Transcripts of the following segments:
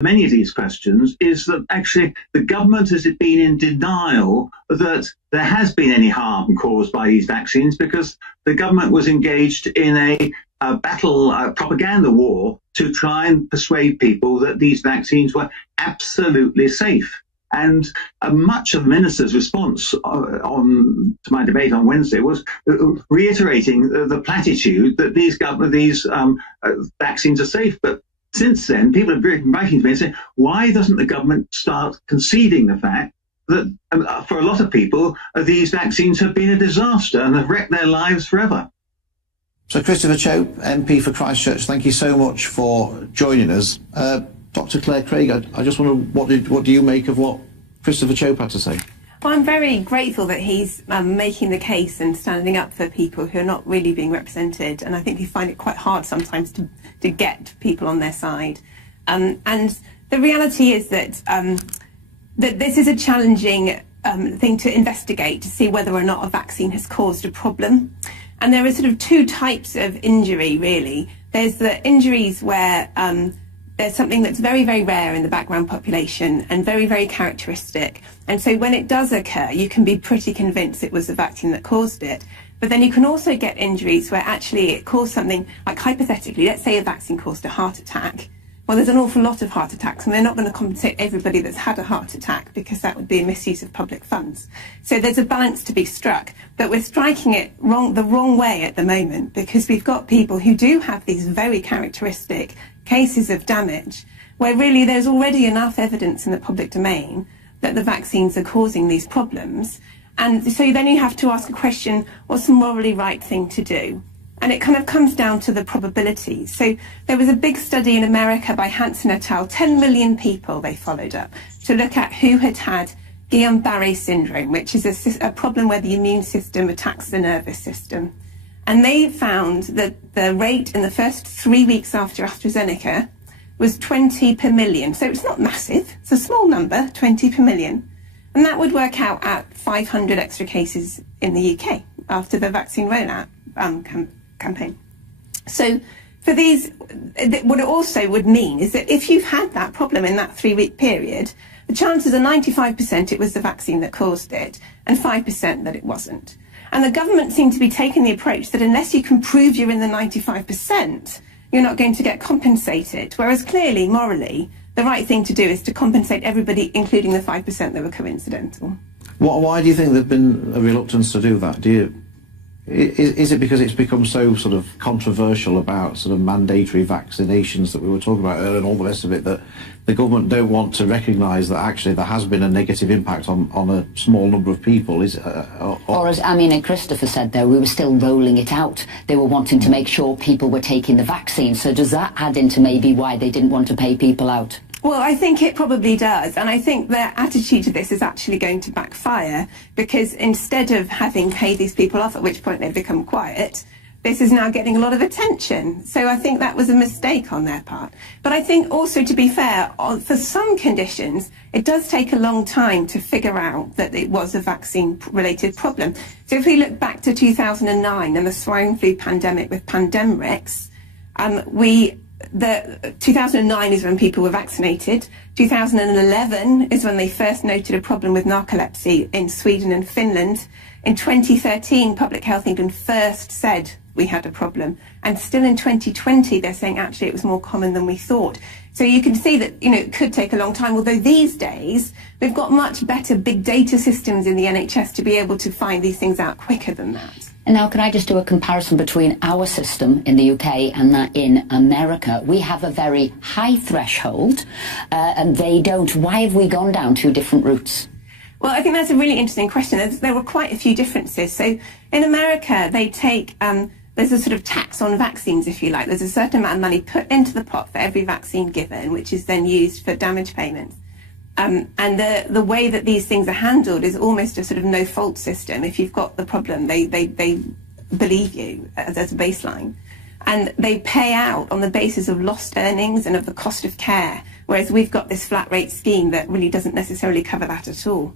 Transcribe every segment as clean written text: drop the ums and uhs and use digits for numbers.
many of these questions is that actually the government has been in denial that there has been any harm caused by these vaccines, because the government was engaged in a propaganda war to try and persuade people that these vaccines were absolutely safe. And much of the minister's response to my debate on Wednesday was reiterating the platitude that these vaccines are safe. But since then, people have been writing to me and saying, why doesn't the government start conceding the fact that for a lot of people, these vaccines have been a disaster and have wrecked their lives forever? So Christopher Chope, MP for Christchurch, thank you so much for joining us. Dr. Claire Craig, I just wonder, what do you make of what Christopher Chope had to say? Well, I'm very grateful that he's making the case and standing up for people who are not really being represented, and I think we find it quite hard sometimes to get people on their side. And the reality is that that this is a challenging thing to investigate, to see whether or not a vaccine has caused a problem. And there are sort of two types of injury, really. There's the injuries where there's something that's very, very rare in the background population and very, very characteristic. And so when it does occur, you can be pretty convinced it was the vaccine that caused it. But then you can also get injuries where actually it caused something, like hypothetically, let's say a vaccine caused a heart attack. Well, there's an awful lot of heart attacks, and they're not going to compensate everybody that's had a heart attack, because that would be a misuse of public funds. So there's a balance to be struck, but we're striking it the wrong way at the moment, because we've got people who do have these very characteristic cases of damage, where really there's already enough evidence in the public domain that the vaccines are causing these problems. And so then you have to ask a question, what's the morally right thing to do? And it kind of comes down to the probabilities. So there was a big study in America by Hansen et al., 10 million people they followed up to look at who had had Guillain-Barré syndrome, which is a problem where the immune system attacks the nervous system. And they found that the rate in the first 3 weeks after AstraZeneca was 20 per million. So it's not massive, it's a small number, 20 per million. And that would work out at 500 extra cases in the UK after the vaccine rollout campaign. So for these, what it also would mean is that if you've had that problem in that 3 week period, the chances are 95% it was the vaccine that caused it and 5% that it wasn't. And the government seemed to be taking the approach that unless you can prove you're in the 95%, you're not going to get compensated. Whereas clearly, morally, the right thing to do is to compensate everybody, including the 5% that were coincidental. Why do you think there's been a reluctance to do that? Is it because it's become so sort of controversial about sort of mandatory vaccinations that we were talking about earlier and all the rest of it, that the government don't want to recognise that actually there has been a negative impact on a small number of people? Or as Amin and Christopher said there, we were still rolling it out. They were wanting to make sure people were taking the vaccine. So does that add into maybe why they didn't want to pay people out? Well, I think it probably does. And I think their attitude to this is actually going to backfire, because instead of having paid these people off, at which point they've become quiet, this is now getting a lot of attention. So I think that was a mistake on their part. But I think also, to be fair, for some conditions, it does take a long time to figure out that it was a vaccine-related problem. So if we look back to 2009 and the swine flu pandemic with Pandemrix, 2009 is when people were vaccinated. 2011 is when they first noted a problem with narcolepsy in Sweden and Finland. In 2013, Public Health England first said we had a problem. And still in 2020, they're saying actually it was more common than we thought. So you can see that, it could take a long time, although these days we've got much better big data systems in the NHS to be able to find these things out quicker than that. And now, can I just do a comparison between our system in the UK and that in America? We have a very high threshold, and they don't. Why have we gone down two different routes? Well, I think that's a really interesting question. There were quite a few differences. So in America, they take, there's a sort of tax on vaccines, if you like. There's a certain amount of money put into the pot for every vaccine given, which is then used for damage payments. And the way that these things are handled is almost a sort of no-fault system. If you've got the problem, they believe you as a baseline. And they pay out on the basis of lost earnings and of the cost of care, whereas we've got this flat rate scheme that really doesn't necessarily cover that at all.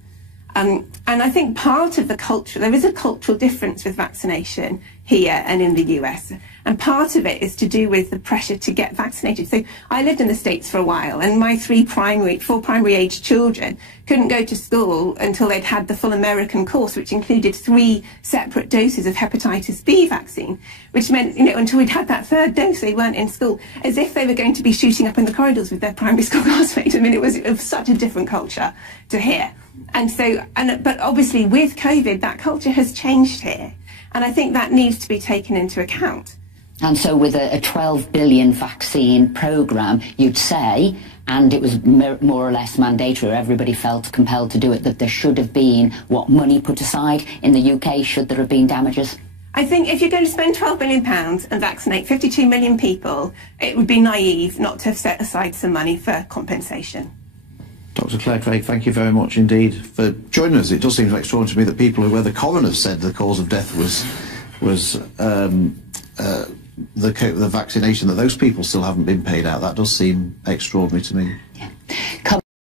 And I think part of the culture, there is a cultural difference with vaccination here and in the US. And part of it is to do with the pressure to get vaccinated. So I lived in the States for a while, and my four primary age children couldn't go to school until they'd had the full American course, which included 3 separate doses of hepatitis B vaccine, which meant, you know, until we'd had that 3rd dose, they weren't in school, as if they were going to be shooting up in the corridors with their primary school classmates. I mean, it was such a different culture to here. And so, but obviously with COVID, that culture has changed here. And I think that needs to be taken into account. And so with a 12 billion vaccine programme, you'd say, and it was more or less mandatory, or everybody felt compelled to do it, that there should have been, money put aside in the UK should there have been damages? I think if you're going to spend £12 billion and vaccinate 52 million people, it would be naive not to have set aside some money for compensation. Dr. Claire Craig, thank you very much indeed for joining us. It does seem extraordinary to me that people where the coroner said the cause of death was the vaccination, that those people still haven't been paid out. That does seem extraordinary to me. Yeah.